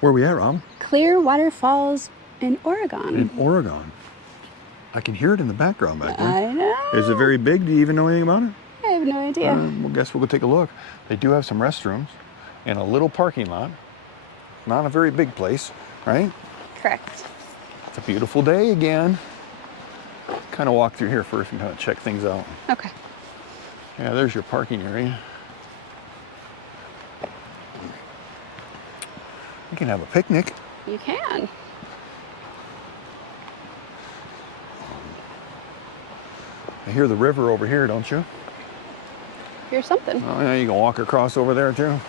Where are we at, Rob? Clearwater Falls in Oregon. In Oregon. I can hear it in the background back there. I know. Is it very big? Do you even know anything about it? I have no idea. Well, guess we'll go take a look. They do have some restrooms and a little parking lot. Not a very big place, right? Correct. It's a beautiful day again. Kind of walk through here first and kind of check things out. Okay. Yeah, there's your parking area. You can have a picnic. You can. I hear the river over here, don't you? Here's something. Oh yeah, you can walk across over there too.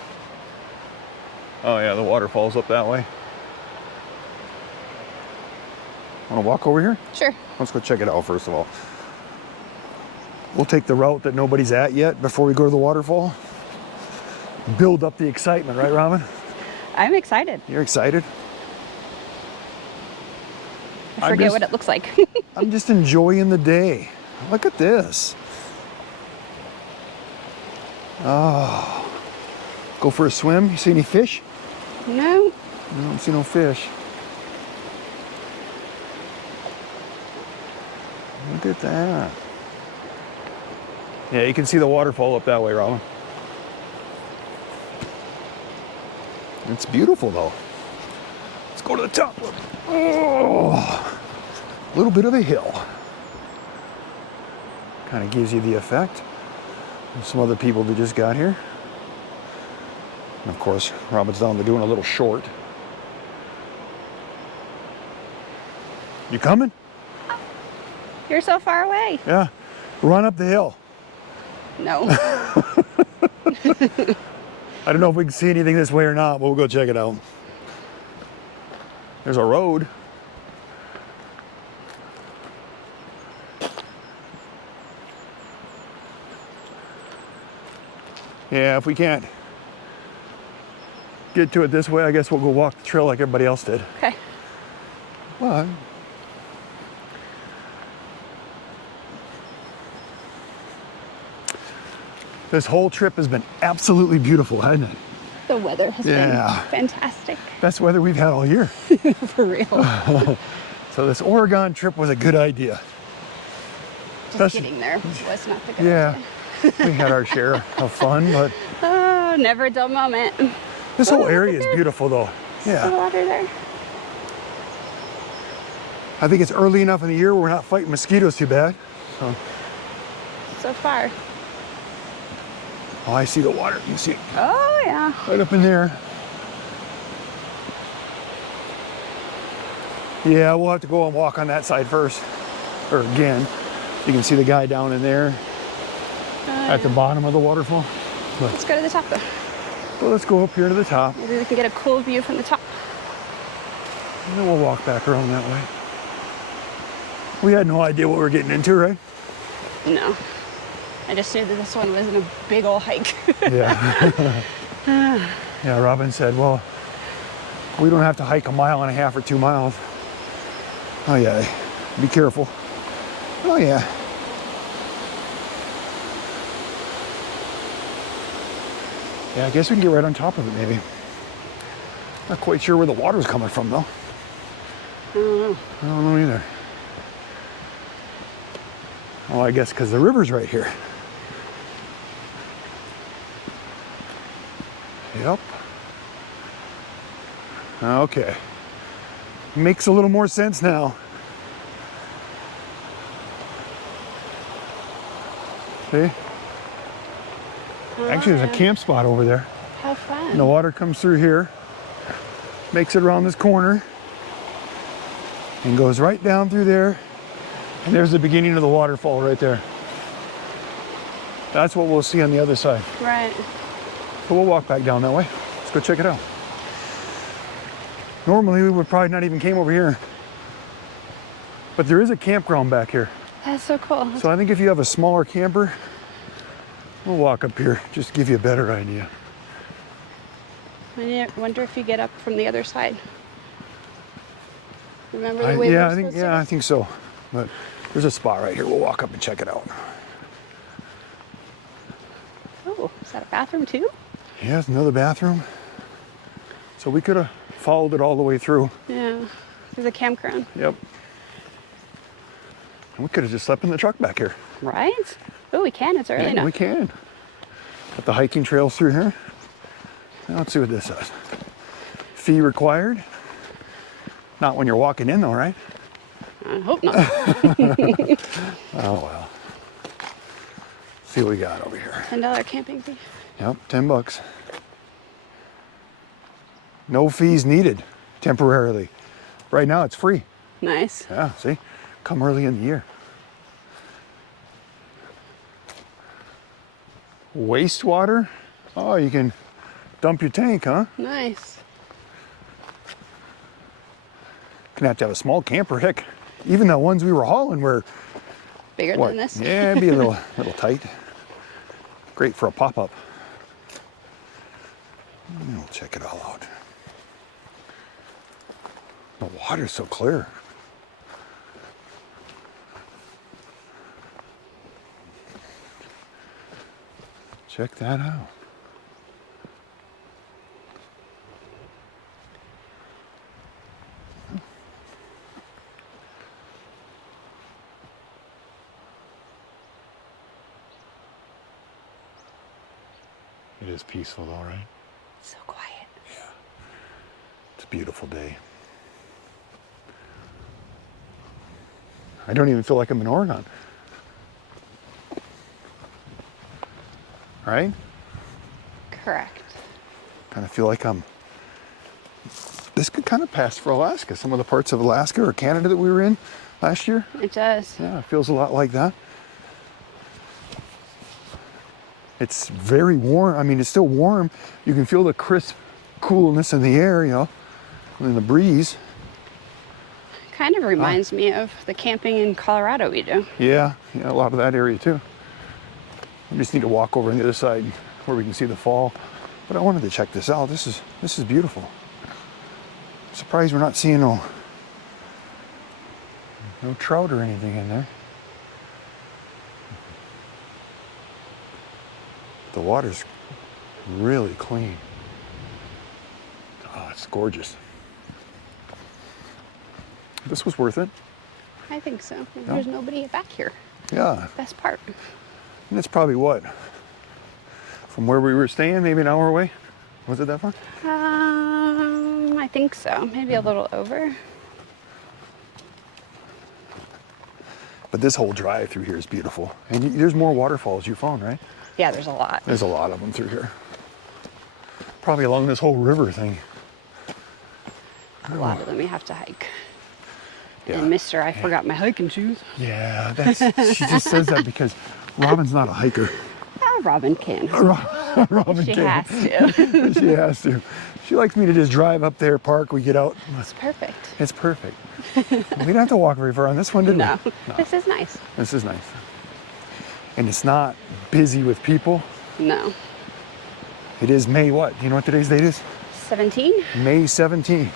Oh yeah, the waterfall's up that way. Want to walk over here? Sure. Let's go check it out first of all. We'll take the route that nobody's at yet before we go to the waterfall. Build up the excitement, right, Robin? I'm excited. You're excited? I forget what it looks like. I'm just enjoying the day. Look at this. Oh. Go for a swim. You see any fish? No. I don't see no fish. Look at that. Yeah, you can see the waterfall up that way, Robin. It's beautiful though. Let's go to the top. Oh, a little bit of a hill. Kind of gives you the effect of some other people that just got here. And of course, Robin's down to doing a little short. You coming? You're so far away. Yeah. Run up the hill. No. I don't know if we can see anything this way or not, but we'll go check it out. There's a road. Yeah, if we can't get to it this way, I guess we'll go walk the trail like everybody else did. Okay. Well, this whole trip has been absolutely beautiful, hasn't it? The weather has been fantastic. Best weather we've had all year. For real. So this Oregon trip was a good idea. Just getting there was not the good idea. We had our share of fun, but oh, never a dull moment. this whole area is beautiful though. Yeah. The water there. I think it's early enough in the year where we're not fighting mosquitoes too bad. So far. Oh, I see the water. You see it Oh, yeah. right up in there. Yeah, we'll have to go and walk on that side first. Or again. You can see the guy down in there at the bottom of the waterfall. But Let's go to the top though. well, let's go up here to the top. Maybe we can get a cool view from the top. And then we'll walk back around that way. We had no idea what we were getting into, right? No. I just knew that this one wasn't a big old hike. Yeah. Yeah, Robin said, well, we don't have to hike 1.5 miles or 2 miles. Oh yeah, be careful. Oh yeah. Yeah, I guess we can get right on top of it maybe. Not quite sure where the water's coming from though. I don't know. I don't know either. Well, I guess because the river's right here. Yep. Okay. Makes a little more sense now. See? Actually, there's a camp spot over there. How fun. And the water comes through here, makes it around this corner, and goes right down through there. And there's the beginning of the waterfall right there. That's what we'll see on the other side. Right. So we'll walk back down that way. Let's go check it out. Normally we would probably not even came over here. But there is a campground back here. That's so cool. So I think if you have a smaller camper, we'll walk up here just to give you a better idea. I wonder if you get up from the other side. Remember the way I think so. But there's a spot right here. We'll walk up and check it out. Oh, is that a bathroom too? Yeah, it's another bathroom. So we could have followed it all the way through. Yeah, there's a campground. Yep. And we could have just slept in the truck back here. Right? Oh, we can. It's early Yeah, enough. we can. Got the hiking trails through here. Now let's see what this says. Fee required. Not when you're walking in though, right? I hope not. Oh well. See what we got over here. $10 camping fee. Yep, $10. No fees needed temporarily. Right now it's free. Nice. Yeah, see? Come early in the year. Wastewater? Oh, you can dump your tank, huh? Nice. Gonna have to have a small camper. Heck, even the ones we were hauling were Bigger what? than this. Yeah, it'd be a little tight. Great for a pop-up. We'll check it all out. The water's so clear. Check that out. It is peaceful though, right? So quiet. Yeah. It's a beautiful day. I don't even feel like I'm in Oregon. Right? Correct. Kind of feel like this could kind of pass for Alaska. Some of the parts of Alaska or Canada that we were in last year. It does. Yeah, it feels a lot like that. It's very warm. I mean, it's still warm. You can feel the crisp coolness in the air, you know, and the breeze. Kind of reminds me of the camping in Colorado we do. Yeah, a lot of that area too. We just need to walk over on the other side where we can see the fall. But I wanted to check this out. This is beautiful. I'm surprised we're not seeing no trout or anything in there. The water's really clean. Oh, it's gorgeous. This was worth it. I think so. Yeah. There's nobody back here. Yeah. Best part. And it's probably what? From where we were staying, maybe an hour away? Was it that far? I think so. Maybe a little over. But this whole drive through here is beautiful. And there's more waterfalls you found, right? Yeah, there's a lot. There's a lot of them through here. Probably along this whole river thing. A lot of them you have to hike. Yeah. And Mister, I forgot my hiking shoes. Yeah, she just says that because Robin's not a hiker. Oh, Robin can. Robin She can. has to. She has to. She likes me to just drive up there, park, we get out. It's perfect. It's perfect. We didn't have to walk very far on this one, did No. we? This is nice. This is nice. And it's not busy with people. No. It is May what? You know what today's date is? 17? May 17th.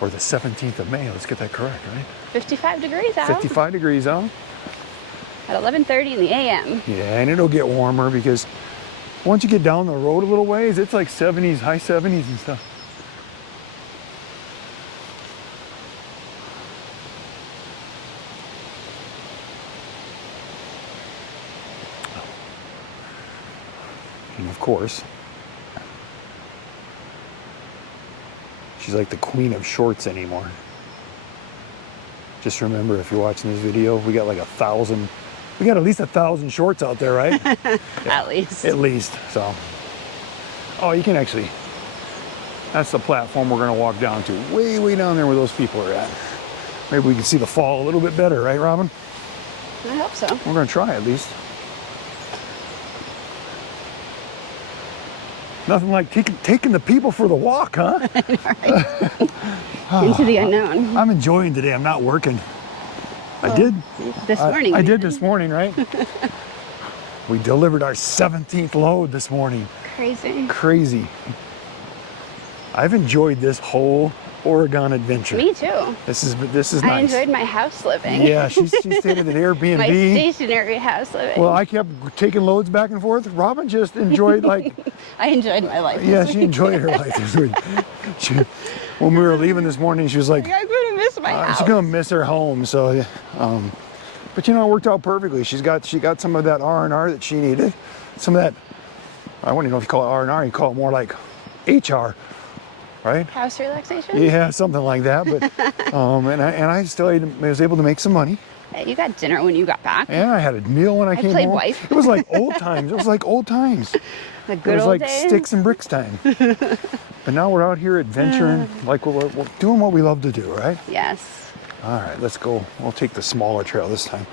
Or the 17th of May. Let's get that correct, right? 55 degrees out. 55 degrees out. At 11:30 in the a.m. Yeah, and it'll get warmer because once you get down the road a little ways, it's like 70s, high 70s and stuff. And of course, she's like the queen of shorts anymore. Just remember, if you're watching this video, we got like 1,000, we got at least 1,000 shorts out there, right? At least. At least, so. Oh, you can actually, that's the platform we're gonna walk down to. Way, way down there where those people are at. Maybe we can see the fall a little bit better, right, Robin? I hope so. We're gonna try at least. Nothing like taking the people for the walk, huh? Into the unknown. I'm enjoying today. I'm not working. I did. This morning. I you did this morning, right? We delivered our 17th load this morning. Crazy. Crazy. I've enjoyed this whole Oregon adventure. Me too. This is nice. I enjoyed my house living. Yeah, she stayed at an Airbnb. My stationary house living. Well, I kept taking loads back and forth. Robin just enjoyed like. I enjoyed my life. Yeah, this she week. enjoyed her life this week. When we were leaving this morning, she was like, I'm gonna miss my house. she's gonna miss her home. So, but you know, it worked out perfectly. She got some of that R&R that she needed. Some of that, I wouldn't know if you call it R&R. You call it more like HR, right? House relaxation. Yeah, something like that. But and I still was able to make some money. Hey, you got dinner when you got back. And I had a meal when I came played home. wife. It was like old times. It was like old times. The It good was old like days. sticks and bricks time. But now we're out here adventuring, like we're doing what we love to do, right? Yes. All right, let's go. We'll take the smaller trail this time.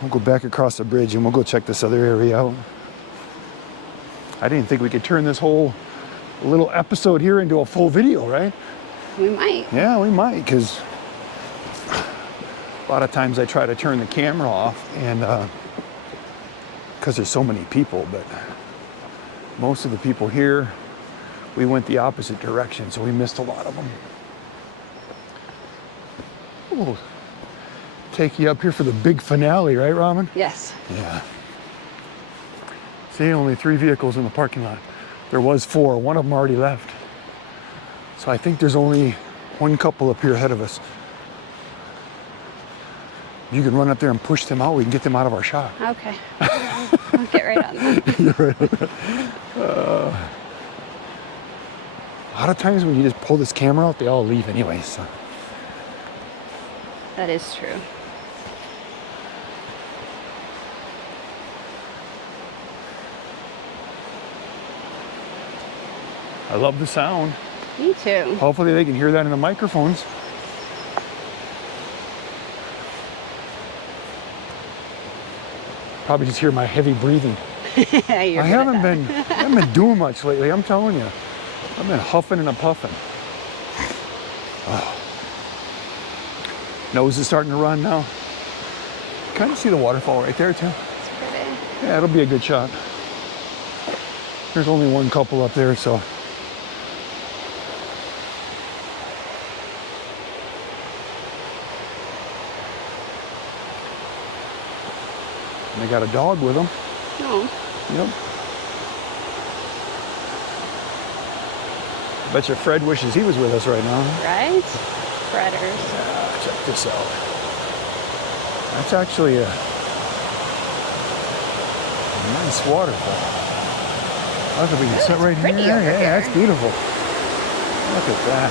We'll go back across the bridge and we'll go check this other area out. I didn't think we could turn this whole little episode here into a full video, right? We might. Yeah, we might, because a lot of times I try to turn the camera off and because there's so many people, but most of the people here, we went the opposite direction, so we missed a lot of them. We'll take you up here for the big finale, right, Robin? Yes. Yeah. See, only 3 vehicles in the parking lot. There was 4, one of them already left. So I think there's only one couple up here ahead of us. You can run up there and push them out, we can get them out of our shot. Okay. I'll get right on that. You're right. A lot of times when you just pull this camera out, they all leave anyway, so. That is true. I love the sound. Me too. Hopefully they can hear that in the microphones. Probably just hear my heavy breathing. I haven't been doing much lately, I'm telling you. I've been huffing and puffing. Oh. Nose is starting to run now. Kind of see the waterfall right there too. It's pretty. Yeah, it'll be a good shot. There's only one couple up there, so. And they got a dog with them. Oh. Yep. Bet you Fred wishes he was with us right now. Right? Predators. Check this out. That's actually a nice waterfall. Look, if we can sit right here. Yeah, that's beautiful. Look at that.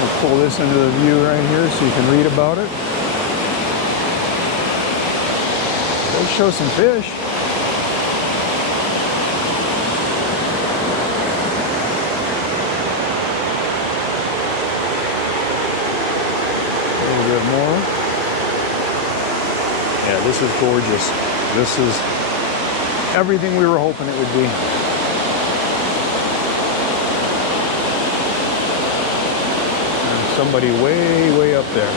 We'll pull this into the view right here so you can read about it. Let's show some fish. A little bit more. Yeah, this is gorgeous. This is everything we were hoping it would be. And somebody way, way up there.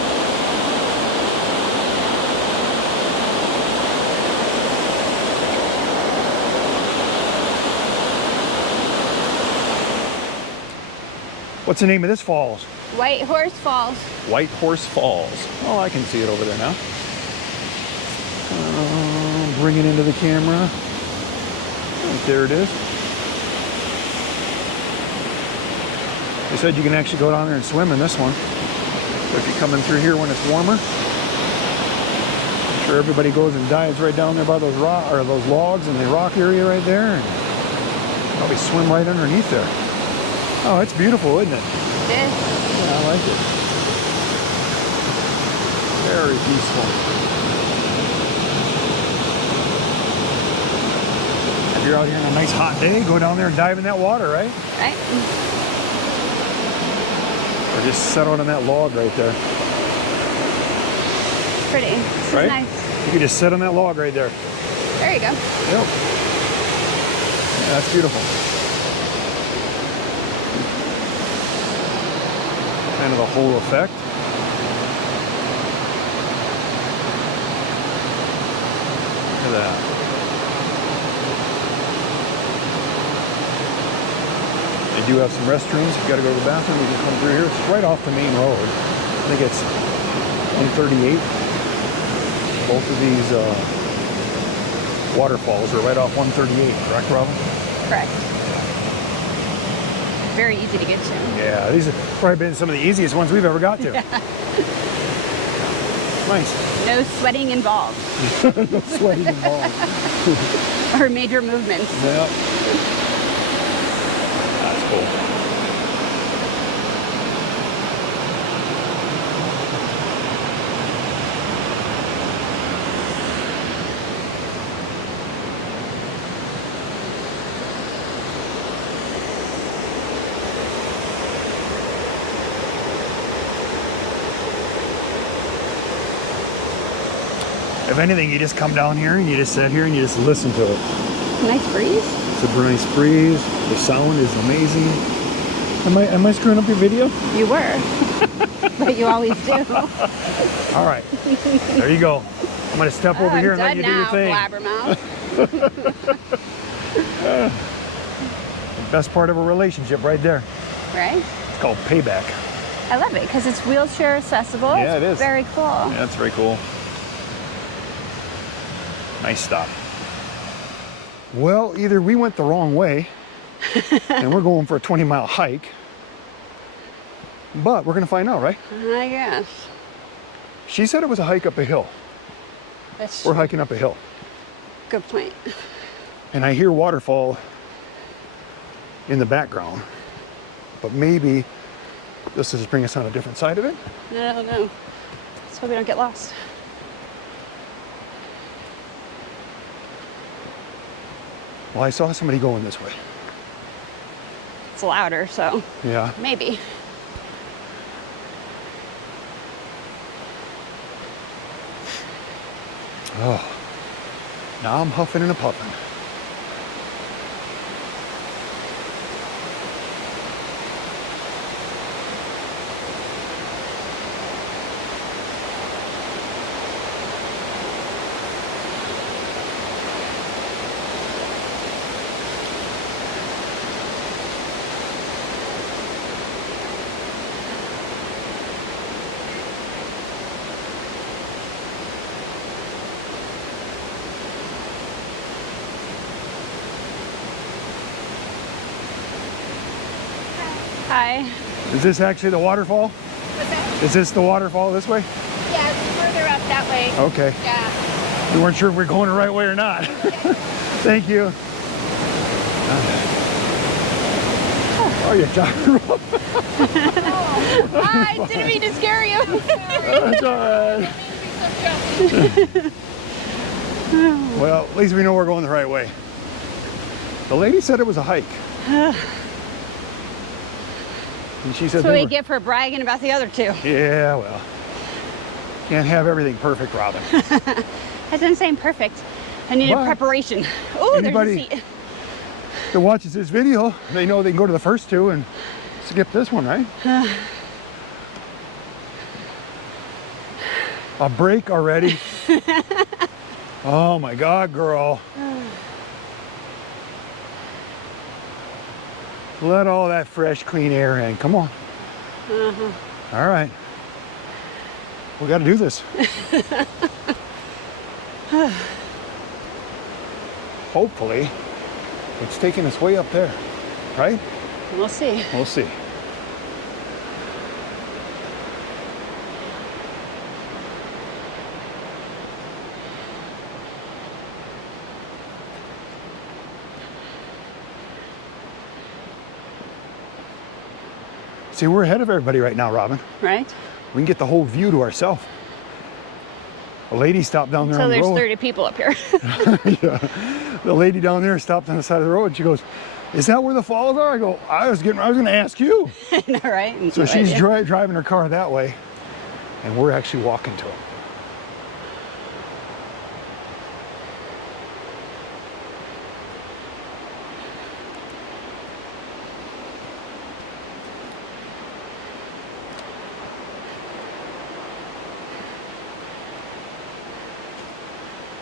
What's the name of this falls? Whitehorse Falls. Whitehorse Falls. Oh, I can see it over there now. Bring it into the camera. Right there it is. They said you can actually go down there and swim in this one. So if you're coming through here when it's warmer, I'm sure everybody goes and dives right down there by those those logs in the rock area right there, and probably swim right underneath there. Oh, it's beautiful, isn't it? It is. Yeah, I like it. Very peaceful. If you're out here on a nice hot day, go down there and dive in that water, right? Right? Or just set out on that log right there. Pretty. This Right? is nice. You can just sit on that log right there. There you go. Yep. Yeah, that's beautiful. Kind of the whole effect. Look at that. They do have some restrooms. If you got to go to the bathroom, you can come through here. It's right off the main road. I think it's 138. Both of these waterfalls are right off 138, correct, Robin? Correct. Very easy to get to. Yeah, these have probably been some of the easiest ones we've ever got to. Yeah. Nice. No sweating involved. No sweating involved. Or major movements. Yep. That's cool. If anything, you just come down here and you just sit here and you just listen to it. Nice breeze. It's a nice breeze. The sound is amazing. Am I screwing up your video? You were. But you always do. All right. There you go. I'm going to step over here and let you do your thing. Blabbermouth. The best part of a relationship right there. Right? It's called payback. I love it because it's wheelchair accessible. Yeah, it is. Very cool. Yeah, that's very cool. Nice stop. Well, either we went the wrong way and we're going for a 20-mile hike, but we're going to find out, right? I guess. She said it was a hike up a hill. We're hiking up a hill. Good point. And I hear waterfall in the background, but maybe this is bring us on a different side of it. I don't know. Let's hope we don't get lost. Well, I saw somebody going this way. It's louder, so Yeah. maybe. Oh, now I'm huffing and a puffing. Hi. Is this actually the waterfall? What's that? Is this the waterfall this way? Yeah, it's further up that way. Okay. Yeah. We weren't sure if we were going the right way or not. Thank you. Oh, you're talking. I didn't mean to scare you. That's all right. Well, at least we know we're going the right way. The lady said it was a hike. And she said That's what they we were, get for bragging about the other two. yeah, well, can't have everything perfect, Robin. I didn't say perfect. I needed But preparation. Oh, there's a anybody seat. that watches this video, they know they can go to the first two and skip this one, right? A break already? Oh my God, girl. Let all that fresh, clean air in. Come on. All right. We got to do this. Hopefully, it's taking us way up there, right? We'll see. We'll see. See, we're ahead of everybody right now, Robin. Right? We can get the whole view to ourselves. A lady stopped down there So on the there's road. 30 people up here. Yeah. The lady down there stopped on the side of the road and she goes, "Is that where the falls are?" I go, I was going to ask you. I know, right? So No she's idea. driving her car that way and we're actually walking to it.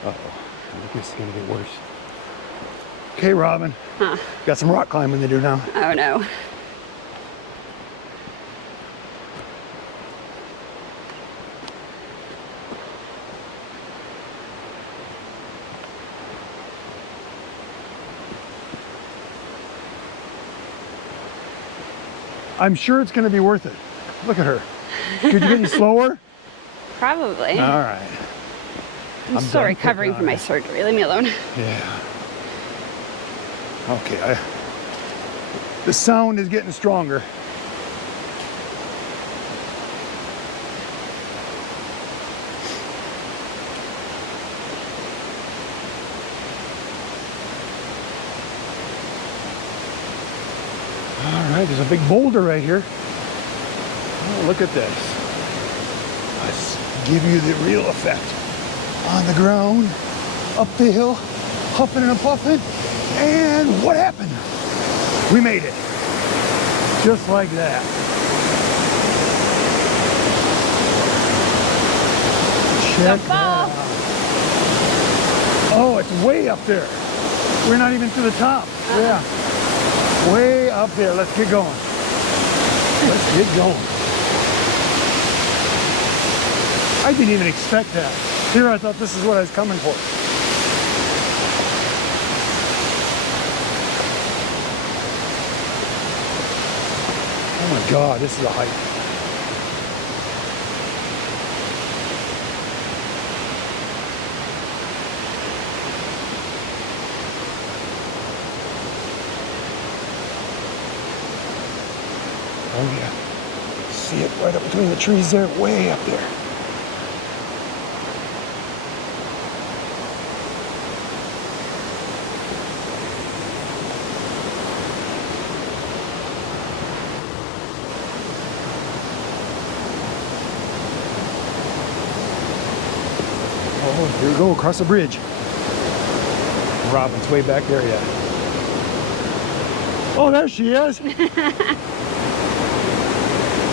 Uh-oh, I think this is gonna get worse. Okay, Robin. Huh. Got some rock climbing to do now. Oh no. I'm sure it's going to be worth it. Look at her. Could you get any slower? Probably. All right. I'm still recovering from my surgery. Leave me alone. Yeah. Okay. The sound is getting stronger. All right, there's a big boulder right here. Oh, look at this. Let's give you the real effect. On the ground, up the hill, huffing and puffing, and what happened? We made it. Just like that. Check that out. Oh, it's way up there. We're not even to the top. Yeah. Way up there. Let's get going. Let's get going. I didn't even expect that. Here I thought this is what I was coming for. Oh my God, this is a hike. Oh yeah. See it right up between the trees there, way up there. Oh, here we go, across the bridge. Robin's way back there yet. Oh, there she is.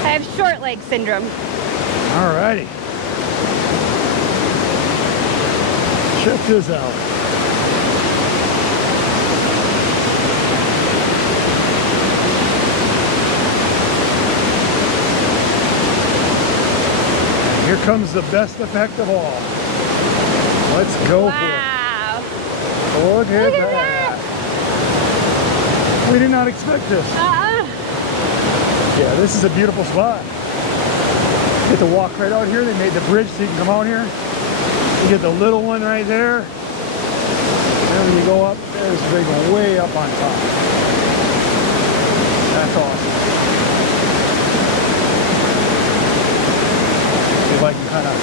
I have short leg syndrome. All righty. Check this out. And here comes the best effect of all. Let's go Wow. for it. Look at that. We did not expect this. Yeah, this is a beautiful spot. You get to walk right out here. They made the bridge so you can come out here. You get the little one right there. And when you go up, there's the big one way up on top. That's awesome. See if I can kind of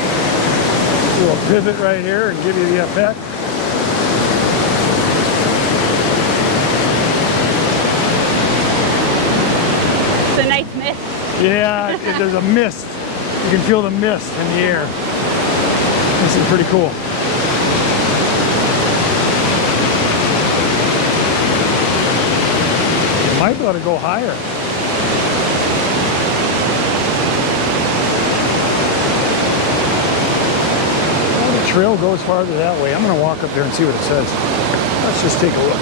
do a pivot right here and give you the effect. It's a nice mist. Yeah, there's a mist. You can feel the mist in the air. This is pretty cool. You might be able to go higher. Well, the trail goes farther that way. I'm going to walk up there and see what it says. Let's just take a look.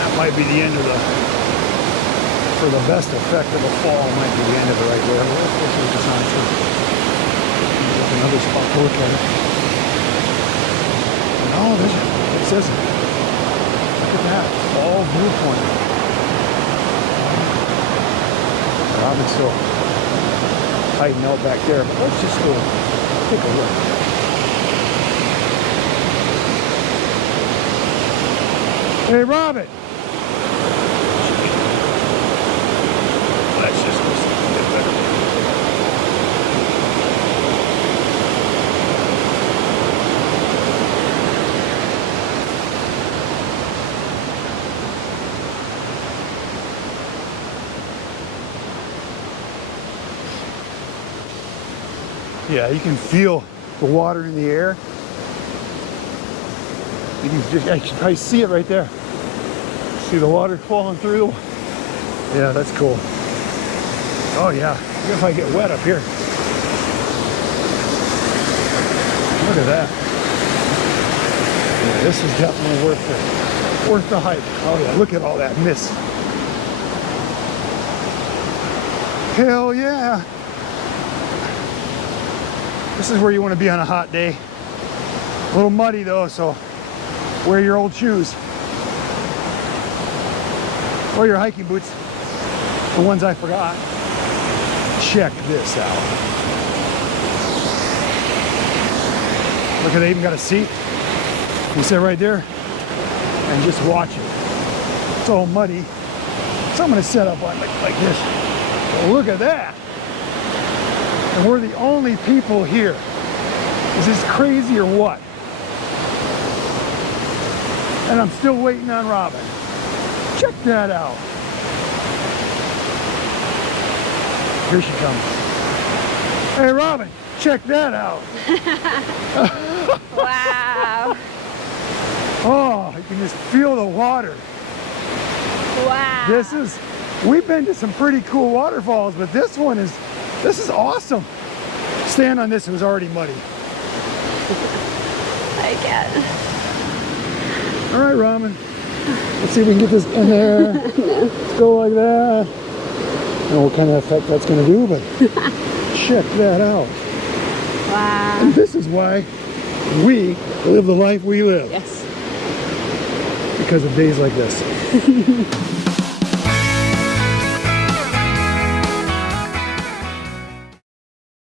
That might be the end of the... For the best effect of the fall, might be the end of it right there. This is just not true. There's another spot to look at it. No, it says it. Look at that. All viewpoint. Robin's still hiding out back there, but let's just go take a look. Hey, Robin! Let's just go see if we can get better. Yeah, you can feel the water in the air. You can just actually probably see it right there. See the water falling through. Yeah, that's cool. Oh yeah, if I get wet up here. Look at that. Yeah, this is definitely worth the hike. Oh yeah, look at all that mist. Hell yeah. This is where you want to be on a hot day. A little muddy though, so wear your old shoes. Or your hiking boots. The ones I forgot. Check this out. Look at, they even got a seat. You sit right there and just watch it. It's all muddy. So I'm gonna set up on like this. Well, look at that. And we're the only people here. Is this crazy or what? And I'm still waiting on Robin. Check that out. Here she comes. Hey Robin, check that out. Wow. Oh, you can just feel the water. Wow. We've been to some pretty cool waterfalls, but this is awesome. Stand on this, it was already muddy. I get it. All right, Robin. Let's see if we can get this in there. Let's go like that. I don't know what kind of effect that's going to do, but check that out. Wow. And this is why we live the life we live. Yes. Because of days like this.